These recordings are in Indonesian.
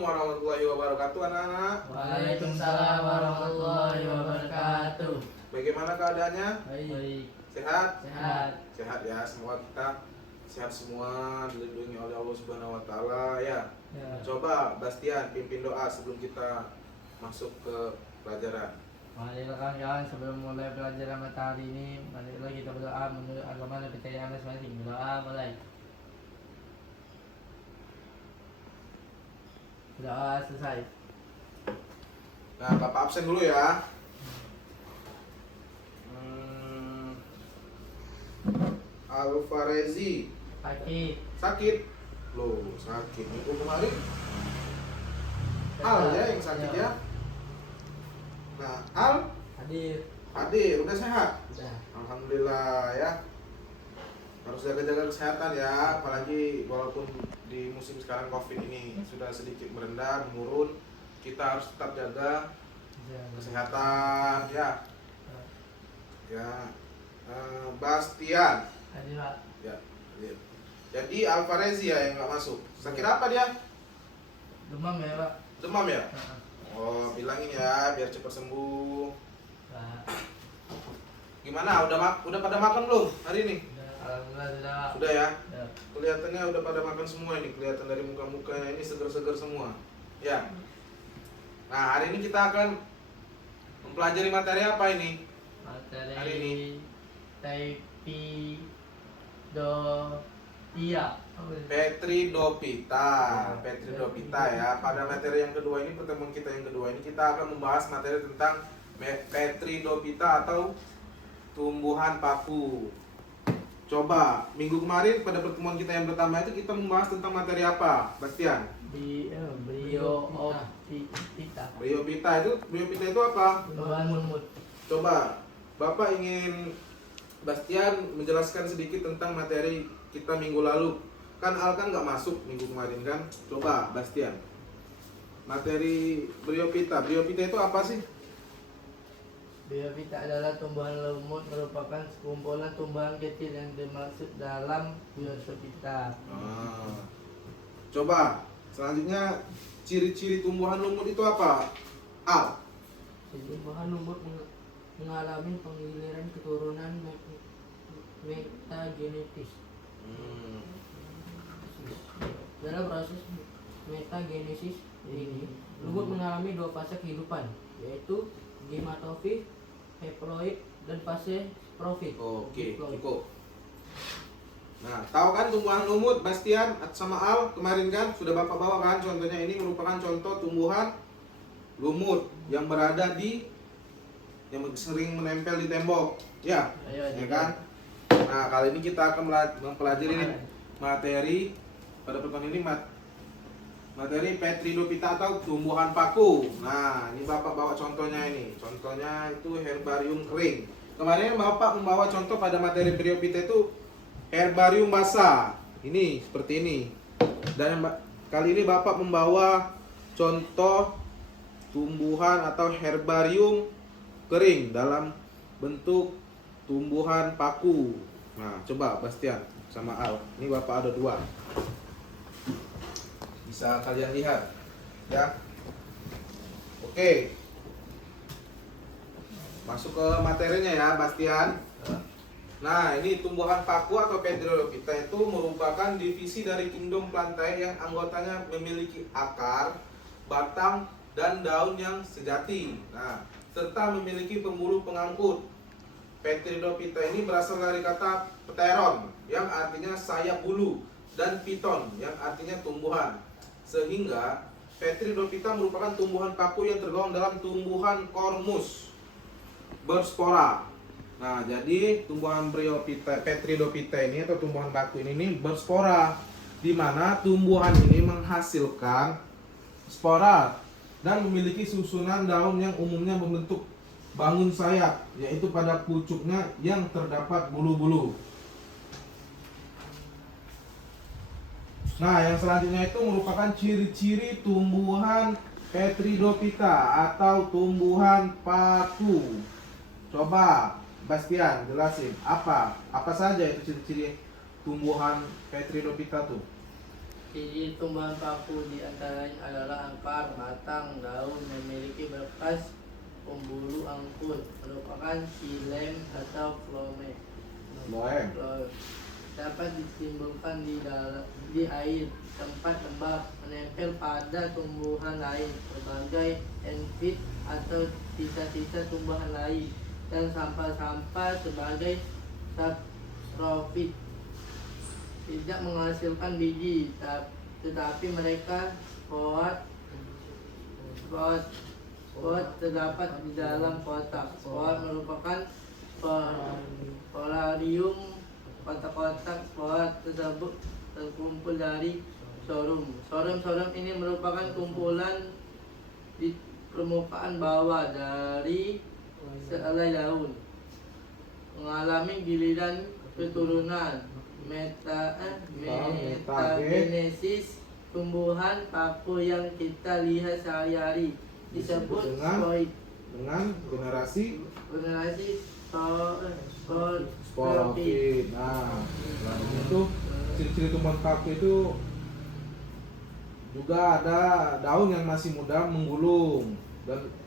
warahmatullahi wabarakatuh anak-anak. Waalaikumsalam warahmatullahi wabarakatuh. Bagaimana keadaannya? Baik. Sehat? Sehat. Sehat ya, semoga kita sehat semua, dilindungi oleh Allah Subhanahu wa taala ya. Coba Bastian pimpin doa sebelum kita masuk ke pelajaran. Mari kawan-kawan, sebelum mulai pelajaran mata hari ini, marilah kita berdoa menurut agama dan kepercayaan masing-masing. Berdoa mulai. Doa selesai. Nah, Bapak absen dulu ya. Alfarezi Sakit. Loh, sakit minggu kemarin. Al ya yang sakit ya. Nah, Al hadir, udah sehat? Sudah. Alhamdulillah ya. Harus jaga-jaga kesehatan ya, apalagi walaupun di musim sekarang Covid ini sudah sedikit merendah, menurun, kita harus tetap jaga kesehatan ya. Ya, Bastian. Hadir, Pak. Ya, hadir. Jadi Alfarezi ya yang nggak masuk. Sakit apa dia? Demam ya, Pak? Demam ya? Oh, bilangin ya biar cepat sembuh. Pak. Gimana? Udah pada makan belum hari ini? Alhamdulillah sudah, Pak. Sudah ya? Ya. Kelihatannya udah pada makan semua ini, kelihatan dari muka-mukanya ini seger-seger semua. Ya. Nah, hari ini kita akan mempelajari materi apa ini? Materi Hari ini. Petridopita ya. Pada materi yang kedua ini, pertemuan kita yang kedua ini, kita akan membahas materi tentang Petridopita atau tumbuhan paku. Coba, minggu kemarin pada pertemuan kita yang pertama itu kita membahas tentang materi apa, Bastian? Bryophyta itu apa? Tumbuhan lumut. Coba, Bapak ingin Bastian menjelaskan sedikit tentang materi kita minggu lalu. Kan Al kan nggak masuk minggu kemarin kan? Coba Bastian, materi Bryophyta itu apa sih? Bryophyta adalah tumbuhan lumut, merupakan sekumpulan tumbuhan kecil yang dimaksud dalam Bryophyta. Coba selanjutnya ciri-ciri tumbuhan lumut itu apa? Al. Tumbuhan lumut mengalami penggiliran keturunan metagenetis. Dalam proses metagenesis ini, lumut mengalami dua fase kehidupan, yaitu gematofit, haploid, dan fase profit. Oke, cukup. Nah, tahu kan tumbuhan lumut, Bastian sama Al kemarin kan sudah Bapak bawa kan? Contohnya ini merupakan contoh tumbuhan lumut yang berada yang sering menempel di tembok, ya kan? Nah, kali ini kita akan mempelajari materi pada pertemuan ini materi Petridopita atau tumbuhan paku. Nah, ini Bapak bawa contohnya ini. Contohnya itu herbarium kering. Kemarin Bapak membawa contoh pada materi Bryophyta itu herbarium basah. Ini seperti ini. Dan kali ini Bapak membawa contoh tumbuhan atau herbarium kering dalam bentuk tumbuhan paku. Nah, coba Bastian sama Al. Ini Bapak ada dua. Bisa kalian lihat ya. Oke. Masuk ke materinya ya, Bastian. Nah, ini tumbuhan paku atau Petridopita itu merupakan divisi dari kingdom Plantae yang anggotanya memiliki akar, batang, dan daun yang sejati. Nah, serta memiliki pembuluh pengangkut. Petridopita ini berasal dari kata pteron yang artinya sayap bulu dan piton yang artinya tumbuhan. Sehingga Petridopita merupakan tumbuhan paku yang tergolong dalam tumbuhan kormus berspora. Nah, jadi tumbuhan Petridopita ini atau tumbuhan paku ini berspora, di mana tumbuhan ini menghasilkan spora dan memiliki susunan daun yang umumnya membentuk bangun sayap, yaitu pada pucuknya yang terdapat bulu-bulu. Nah, yang selanjutnya itu merupakan ciri-ciri tumbuhan Petridopita atau tumbuhan paku. Coba Bastian jelasin apa saja itu ciri-ciri tumbuhan Petridopita tuh. Ciri tumbuhan paku di antaranya adalah akar, batang, daun, memiliki bekas pembuluh angkut, merupakan xilem atau phloem. Loem. Dapat ditimbulkan di air, tempat lembab, menempel pada tumbuhan lain, sebagai enfit atau sisa-sisa tumbuhan lain, dan sampah-sampah sebagai saprofit. Tidak menghasilkan biji, tetapi mereka sport terdapat di dalam kotak. Sport merupakan polarium. Kotak-kotak sport tersebut terkumpul dari sorum. Sorum ini merupakan kumpulan di permukaan bawah dari sehelai daun. Mengalami giliran keturunan metagenesis. Tumbuhan paku yang kita lihat sehari-hari disebut dengan generasi sporofit. Nah, itu ciri-ciri tumbuhan paku itu juga ada daun yang masih muda menggulung,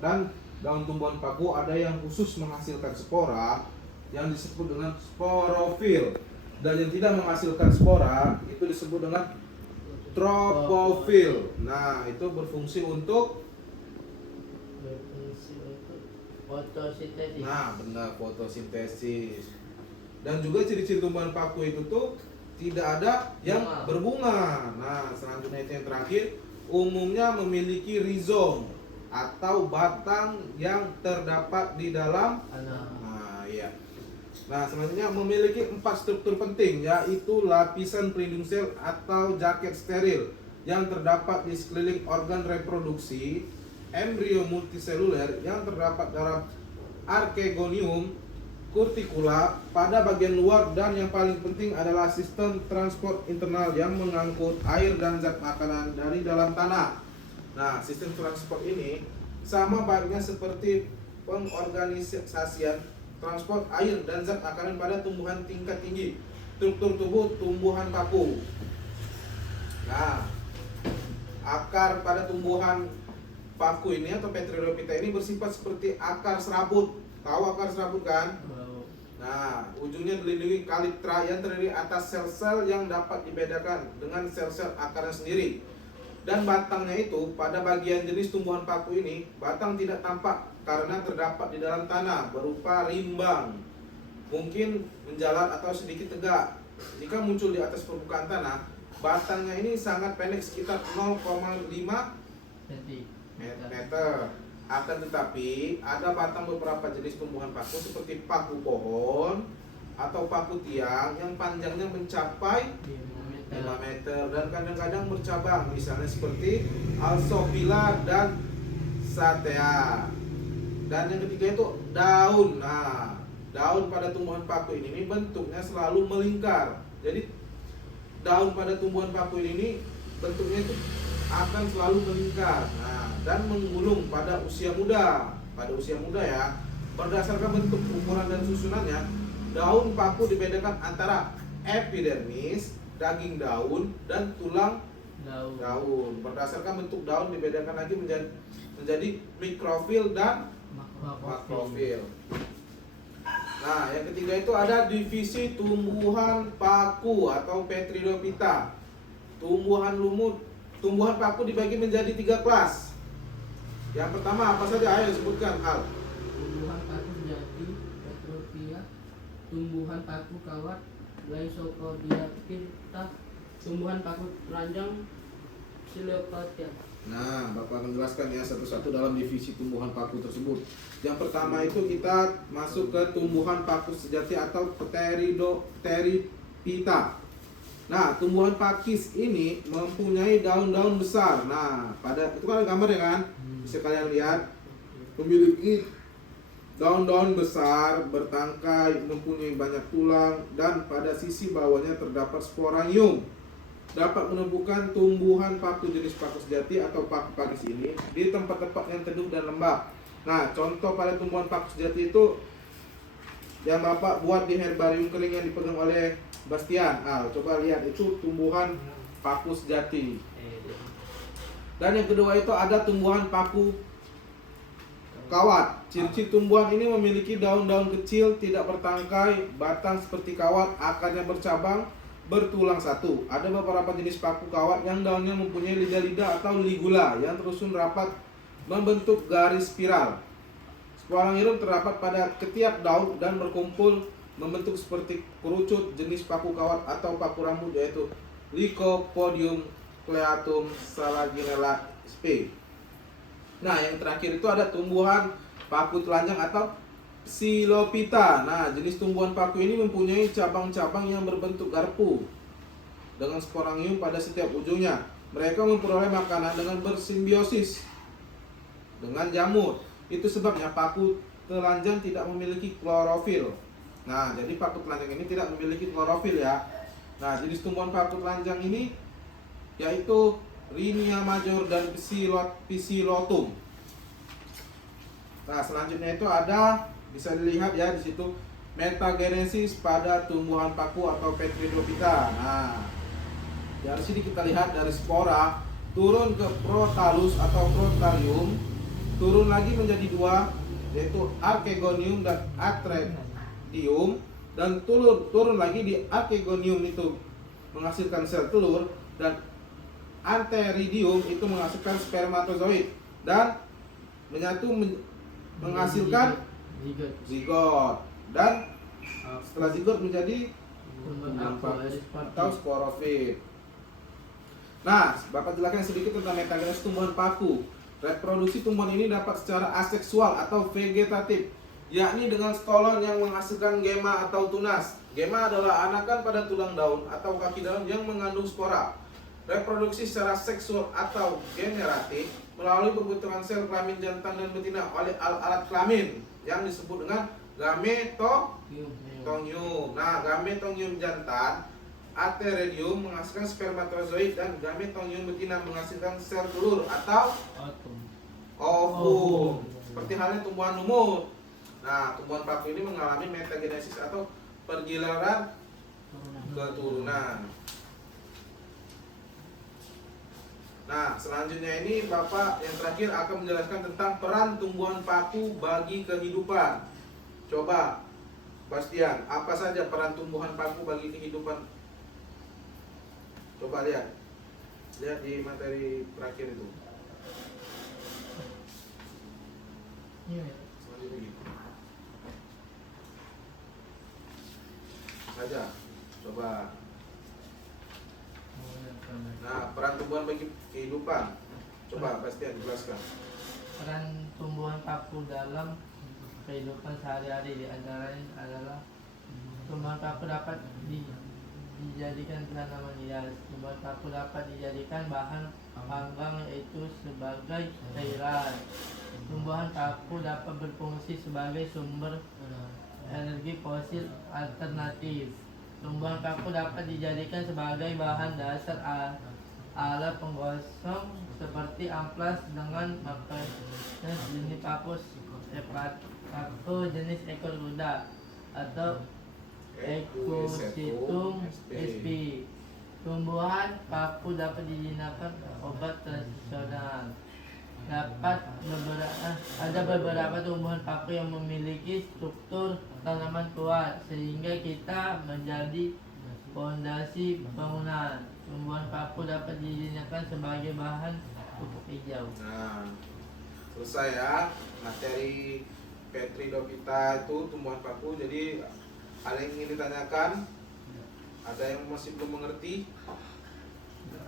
dan daun tumbuhan paku ada yang khusus menghasilkan spora yang disebut dengan sporofil, dan yang tidak menghasilkan spora itu disebut dengan tropofil. Nah, itu berfungsi untuk Fotosintesis. Nah, benar, fotosintesis. Dan juga ciri-ciri tumbuhan paku itu tuh tidak ada yang berbunga. Nah, selanjutnya itu yang terakhir, umumnya memiliki rizom atau batang yang terdapat di dalam Tanah. Nah, iya. Nah, selanjutnya memiliki 4 struktur penting, yaitu lapisan pelindung sel atau jaket steril yang terdapat di sekeliling organ reproduksi, embrio multiseluler yang terdapat dalam archegonium cuticula pada bagian luar, dan yang paling penting adalah sistem transport internal yang mengangkut air dan zat makanan dari dalam tanah. Nah, sistem transport ini sama baiknya seperti pengorganisasian transport air dan zat makanan pada tumbuhan tingkat tinggi. Struktur tubuh tumbuhan paku. Nah, akar pada tumbuhan paku ini atau Petridophyta ini bersifat seperti akar serabut. Tahu akar serabut kan? Nah, ujungnya dilindungi kalitra yang terdiri atas sel-sel yang dapat dibedakan dengan sel-sel akarnya sendiri. Dan batangnya itu pada bagian jenis tumbuhan paku ini, batang tidak tampak karena terdapat di dalam tanah berupa rimbang, mungkin menjalar atau sedikit tegak. Jika muncul di atas permukaan tanah, batangnya ini sangat pendek, sekitar 0,5 meter. Akan tetapi ada batang beberapa jenis tumbuhan paku seperti paku pohon atau paku tiang yang panjangnya mencapai 5 meter dan kadang-kadang bercabang, misalnya seperti Alsophila dan Satea. Dan yang ketiga itu daun. Nah, daun pada tumbuhan paku ini bentuknya selalu melingkar. Jadi daun pada tumbuhan paku ini bentuknya itu akan selalu melingkar. Nah, dan menggulung pada usia muda. Pada usia muda ya. Berdasarkan bentuk, ukuran dan susunannya, daun paku dibedakan antara epidermis, daging daun, dan tulang daun. Berdasarkan bentuk daun dibedakan lagi menjadi mikrofil dan makrofil. Nah, yang ketiga itu ada divisi tumbuhan paku atau Petridophyta. Tumbuhan paku dibagi menjadi 3 kelas. Yang pertama apa saja? Ayo sebutkan, Al. Tumbuhan paku sejati, Petropia, tumbuhan paku kawat, Lysopodiaphyta, tumbuhan paku ranjang, Psilopotia. Nah, Bapak akan jelaskan ya satu-satu dalam divisi tumbuhan paku tersebut. Yang pertama itu kita masuk ke tumbuhan paku sejati atau Pteridophyta. Nah, tumbuhan pakis ini mempunyai daun-daun besar. Nah, pada itu kan gambar ya kan? Bisa kalian lihat, memiliki daun-daun besar, bertangkai, mempunyai banyak tulang, dan pada sisi bawahnya terdapat sporanium. Dapat menumbuhkan tumbuhan paku jenis paku sejati atau paku pakis ini di tempat-tempat yang teduh dan lembab. Nah, contoh pada tumbuhan paku sejati itu yang Bapak buat di herbarium kering yang dipegang oleh Bastian. Coba lihat itu tumbuhan paku sejati. Dan yang kedua itu ada tumbuhan paku kawat. Ciri-ciri tumbuhan ini memiliki daun-daun kecil, tidak bertangkai, batang seperti kawat, akarnya bercabang, bertulang satu. Ada beberapa jenis paku kawat yang daunnya mempunyai lidah-lidah atau ligula yang tersusun rapat membentuk garis spiral. Spora ngirum terdapat pada ketiak daun dan berkumpul membentuk seperti kerucut. Jenis paku kawat atau paku rambut yaitu Lycopodium cleatum Salaginella sp. Nah, yang terakhir itu ada tumbuhan paku telanjang atau Psilophyta. Nah, jenis tumbuhan paku ini mempunyai cabang-cabang yang berbentuk garpu dengan sporangium pada setiap ujungnya. Mereka memperoleh makanan dengan bersimbiosis dengan jamur. Itu sebabnya paku telanjang tidak memiliki klorofil. Nah, jadi paku telanjang ini tidak memiliki klorofil ya. Nah, jenis tumbuhan paku telanjang ini yaitu Rhinia major dan Psilotum. Nah, selanjutnya itu ada, bisa dilihat ya di situ, metagenesis pada tumbuhan paku atau Petridophyta. Nah, dari sini kita lihat dari spora turun ke Protalus atau Protalium, turun lagi menjadi dua, yaitu Archegonium dan Atredium, dan turun lagi di Archegonium itu menghasilkan sel telur, dan Antheridium itu menghasilkan spermatozoid dan menyatu menghasilkan zigot, dan setelah zigot menjadi tumbuhan paku atau sporofit. Nah, Bapak jelaskan sedikit tentang metagenesis tumbuhan paku. Reproduksi tumbuhan ini dapat secara aseksual atau vegetatif, yakni dengan stolon yang menghasilkan gema atau tunas. Gema adalah anakan pada tulang daun atau kaki daun yang mengandung spora. Reproduksi secara seksual atau generatif melalui pembentukan sel kelamin jantan dan betina oleh alat kelamin yang disebut dengan gametonium. Nah, gametonium jantan Atheridium menghasilkan spermatozoid dan gametonium betina menghasilkan sel telur atau ovum. Seperti halnya tumbuhan lumut. Nah, tumbuhan paku ini mengalami metagenesis atau pergiliran keturunan. Nah, selanjutnya ini Bapak yang terakhir akan menjelaskan tentang peran tumbuhan paku bagi kehidupan. Coba, Bastian, apa saja peran tumbuhan paku bagi kehidupan? Coba lihat di materi terakhir itu. Selanjutnya gitu. Saja, coba. Nah, peran tumbuhan bagi kehidupan. Coba Bastian jelaskan. Peran tumbuhan paku dalam kehidupan sehari-hari diantaranya adalah tumbuhan paku dapat dijadikan tanaman hias. Tumbuhan paku dapat dijadikan bahan panggang yaitu sebagai cairan. Tumbuhan paku dapat berfungsi sebagai sumber energi fosil alternatif. Tumbuhan paku dapat dijadikan sebagai bahan dasar alat penggosong seperti amplas dengan makanan jenis paku jenis ekor kuda atau Ecositum sp. Tumbuhan paku dapat dijadikan obat tradisional. Ada beberapa tumbuhan paku yang memiliki struktur tanaman kuat sehingga kita menjadi fondasi bangunan. Tumbuhan paku dapat dijadikan sebagai bahan pupuk hijau. Nah, selesai ya materi Petridophyta itu tumbuhan paku. Jadi ada yang ingin ditanyakan? Ada yang masih belum mengerti?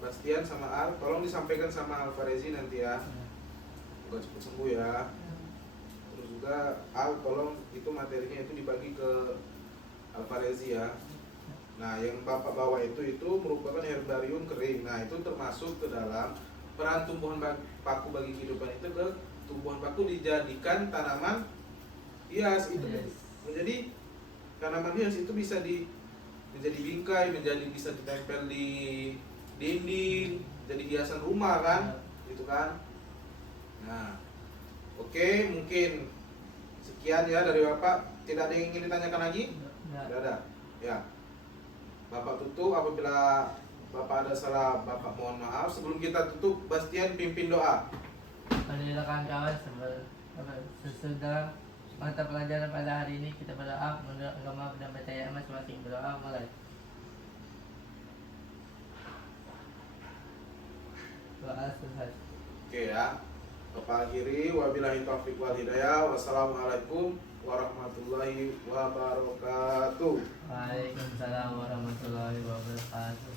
Bastian sama Al, tolong disampaikan sama Alfarezi nanti ya. Semoga cepat sembuh ya. Terus juga Al, tolong itu materinya itu dibagi ke Alfarezi ya. Nah, yang Bapak bawa itu merupakan herbarium kering. Nah, itu termasuk ke dalam peran tumbuhan paku bagi kehidupan itu. Ke tumbuhan paku dijadikan tanaman hias. Itu menjadi tanaman hias itu bisa menjadi bingkai, bisa ditempel di dinding, jadi hiasan rumah kan, gitu kan. Nah, oke, mungkin sekian ya dari Bapak. Tidak ada yang ingin ditanyakan lagi? Tidak ada. Ya, Bapak tutup. Apabila Bapak ada salah, Bapak mohon maaf. Sebelum kita tutup, Bastian pimpin doa. Marilah kawan-kawan sesudah mata pelajaran pada hari ini kita berdoa menurut agama dan percayaan masing-masing. Berdoa mulai. Doa selesai. Oke ya. Bapak akhiri, wabillahi taufiq wal hidayah. Wassalamualaikum warahmatullahi wabarakatuh. Waalaikumsalam warahmatullahi wabarakatuh.